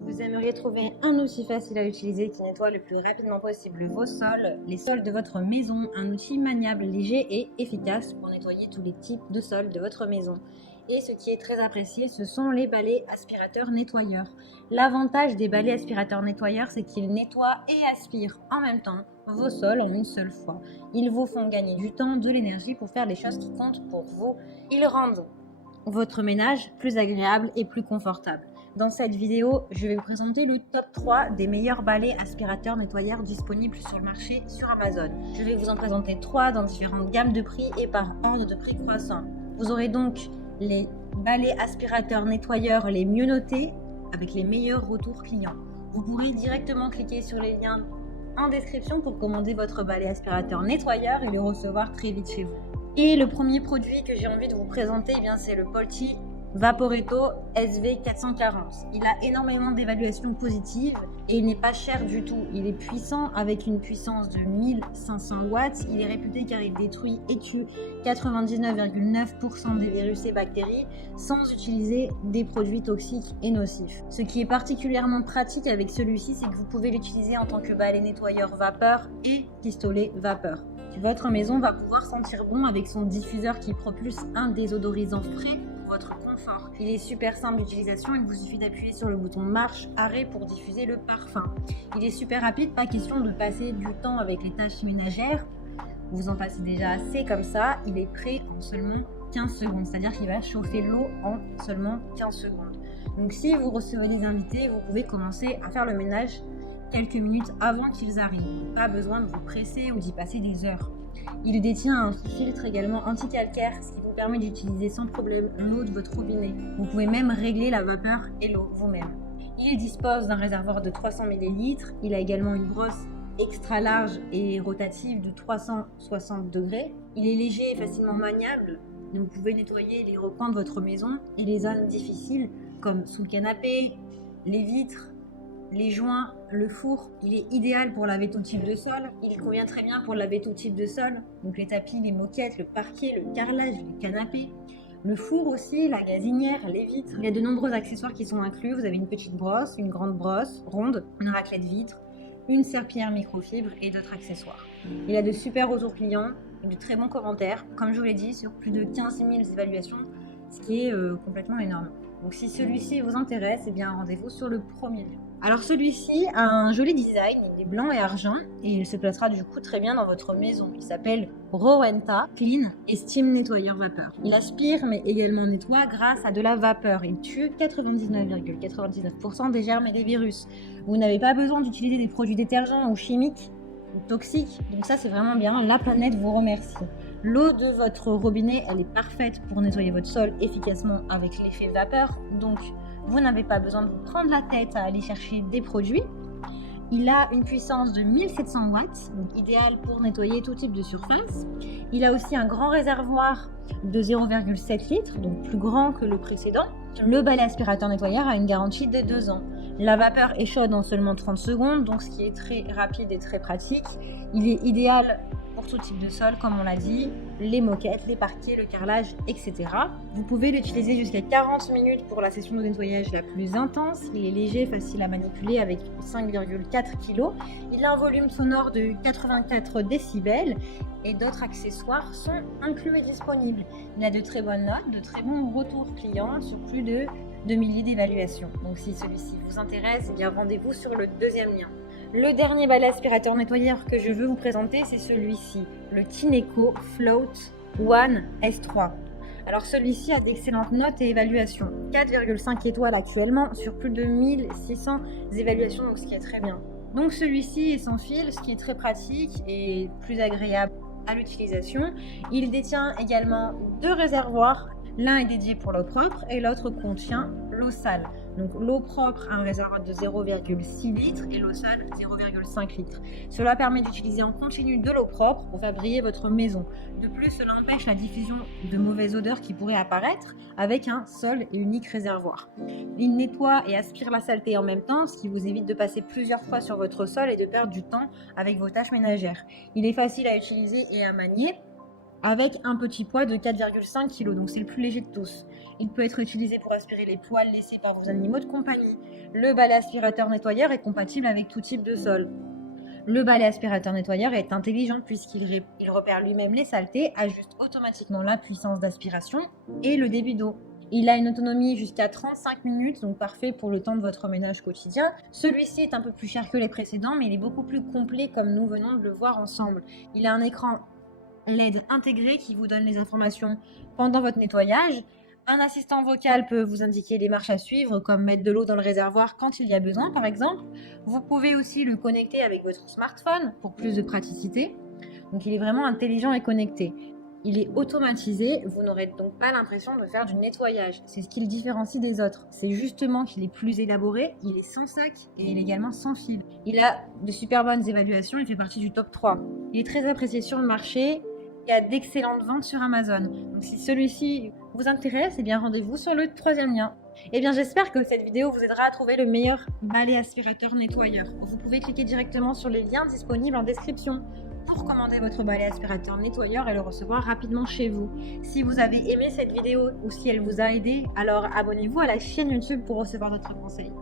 Vous aimeriez trouver un outil facile à utiliser qui nettoie le plus rapidement possible vos sols, les sols de votre maison, un outil maniable, léger et efficace pour nettoyer tous les types de sols de votre maison. Et ce qui est très apprécié, ce sont les balais aspirateurs nettoyeurs. L'avantage des balais aspirateurs nettoyeurs, c'est qu'ils nettoient et aspirent en même temps vos sols en une seule fois. Ils vous font gagner du temps, de l'énergie pour faire les choses qui comptent pour vous. Ils rendent votre ménage plus agréable et plus confortable. Dans cette vidéo, je vais vous présenter le top 3 des meilleurs balais aspirateurs nettoyeurs disponibles sur le marché sur Amazon. Je vais vous en présenter 3 dans différentes gammes de prix et par ordre de prix croissant. Vous aurez donc les balais aspirateurs nettoyeurs les mieux notés avec les meilleurs retours clients. Vous pourrez directement cliquer sur les liens en description pour commander votre balai aspirateur nettoyeur et le recevoir très vite chez vous. Et le premier produit que j'ai envie de vous présenter, c'est le Polti Vaporetto SV440. Il a énormément d'évaluations positives et il n'est pas cher du tout. Il est puissant avec une puissance de 1500 watts. Il est réputé car il détruit et tue 99,9% des virus et bactéries sans utiliser des produits toxiques et nocifs. Ce qui est particulièrement pratique avec celui-ci, c'est que vous pouvez l'utiliser en tant que balai nettoyeur vapeur et pistolet vapeur. Votre maison va pouvoir sentir bon avec son diffuseur qui propulse un désodorisant frais pour votre confort. Il est super simple d'utilisation, il vous suffit d'appuyer sur le bouton marche, arrêt pour diffuser le parfum. Il est super rapide, pas question de passer du temps avec les tâches ménagères. Vous en passez déjà assez comme ça, il est prêt en seulement 15 secondes, c'est-à-dire qu'il va chauffer l'eau en seulement 15 secondes. Donc si vous recevez des invités, vous pouvez commencer à faire le ménage quelques minutes avant qu'ils arrivent. Pas besoin de vous presser ou d'y passer des heures. Il détient un filtre également anti-calcaire, ce qui vous permet d'utiliser sans problème l'eau de votre robinet. Vous pouvez même régler la vapeur et l'eau vous-même. Il dispose d'un réservoir de 300 ml. Il a également une brosse extra large et rotative de 360 degrés. Il est léger et facilement maniable. Donc vous pouvez nettoyer les recoins de votre maison et les zones difficiles comme sous le canapé, les vitres, les joints, le four. Il est idéal pour laver tout type de sol. Il convient très bien pour laver tout type de sol. Donc les tapis, les moquettes, le parquet, le carrelage, les canapés. Le four aussi, la gazinière, les vitres. Il y a de nombreux accessoires qui sont inclus. Vous avez une petite brosse, une grande brosse ronde, une raclette vitre, une serpillière microfibre et d'autres accessoires. Il a de super retours clients et de très bons commentaires. Comme je vous l'ai dit, sur plus de 15 000 évaluations, ce qui est complètement énorme. Donc si celui-ci vous intéresse, rendez-vous sur le premier lien. Alors celui-ci a un joli design, il est blanc et argent et il se placera du coup très bien dans votre maison. Il s'appelle Rowenta Clean et Steam Nettoyeur Vapeur. Il aspire mais également nettoie grâce à de la vapeur. Il tue 99,99% des germes et des virus. Vous n'avez pas besoin d'utiliser des produits détergents ou chimiques ou toxiques, donc ça c'est vraiment bien, la planète vous remercie. L'eau de votre robinet, elle est parfaite pour nettoyer votre sol efficacement avec l'effet vapeur, donc vous n'avez pas besoin de vous prendre la tête à aller chercher des produits. Il a une puissance de 1700 watts, donc idéal pour nettoyer tout type de surface. Il a aussi un grand réservoir de 0,7 litres, donc plus grand que le précédent. Le balai aspirateur nettoyeur a une garantie de 2 ans. La vapeur est chaude en seulement 30 secondes, donc ce qui est très rapide et très pratique. Il est idéal pour tout type de sol, comme on l'a dit, les moquettes, les parquets, le carrelage, etc. Vous pouvez l'utiliser jusqu'à 40 minutes pour la session de nettoyage la plus intense. Il est léger, facile à manipuler avec 5,4 kg. Il a un volume sonore de 84 décibels et d'autres accessoires sont inclus et disponibles. Il a de très bonnes notes, de très bons retours clients sur plus de 2000 lits d'évaluation. Donc si celui-ci vous intéresse, rendez-vous sur le deuxième lien. Le dernier balai aspirateur nettoyeur que je veux vous présenter, c'est celui-ci, le Tineco Float One S3. Alors celui-ci a d'excellentes notes et évaluations, 4,5 étoiles actuellement sur plus de 1600 évaluations, donc ce qui est très bien. Donc celui-ci est sans fil, ce qui est très pratique et plus agréable à l'utilisation. Il détient également 2 réservoirs. L'un est dédié pour l'eau propre et l'autre contient l'eau sale. Donc l'eau propre a un réservoir de 0,6 litres et l'eau sale 0,5 litres. Cela permet d'utiliser en continu de l'eau propre pour faire briller votre maison. De plus, cela empêche la diffusion de mauvaises odeurs qui pourraient apparaître avec un seul et unique réservoir. Il nettoie et aspire la saleté en même temps, ce qui vous évite de passer plusieurs fois sur votre sol et de perdre du temps avec vos tâches ménagères. Il est facile à utiliser et à manier. avec un petit poids de 4,5 kg, donc c'est le plus léger de tous. Il peut être utilisé pour aspirer les poils laissés par vos animaux de compagnie. Le balai aspirateur nettoyeur est compatible avec tout type de sol. Le balai aspirateur nettoyeur est intelligent puisqu'il repère lui-même les saletés, ajuste automatiquement la puissance d'aspiration et le débit d'eau. Il a une autonomie jusqu'à 35 minutes, donc parfait pour le temps de votre ménage quotidien. Celui-ci est un peu plus cher que les précédents, mais il est beaucoup plus complet comme nous venons de le voir ensemble. Il a un écran LED intégré qui vous donne les informations pendant votre nettoyage. Un assistant vocal peut vous indiquer les marches à suivre, comme mettre de l'eau dans le réservoir quand il y a besoin, par exemple. Vous pouvez aussi le connecter avec votre smartphone pour plus de praticité. Donc il est vraiment intelligent et connecté. Il est automatisé, vous n'aurez donc pas l'impression de faire du nettoyage. C'est ce qui le différencie des autres. C'est justement qu'il est plus élaboré, il est sans sac et il est également sans fil. Il a de super bonnes évaluations, il fait partie du top 3. Il est très apprécié sur le marché. Il y a d'excellentes ventes sur Amazon. Donc si celui-ci vous intéresse, eh bien rendez-vous sur le 3e lien. Eh bien j'espère que cette vidéo vous aidera à trouver le meilleur balai aspirateur nettoyeur. Vous pouvez cliquer directement sur les liens disponibles en description pour commander votre balai aspirateur nettoyeur et le recevoir rapidement chez vous. Si vous avez aimé cette vidéo ou si elle vous a aidé, alors abonnez-vous à la chaîne YouTube pour recevoir d'autres conseils.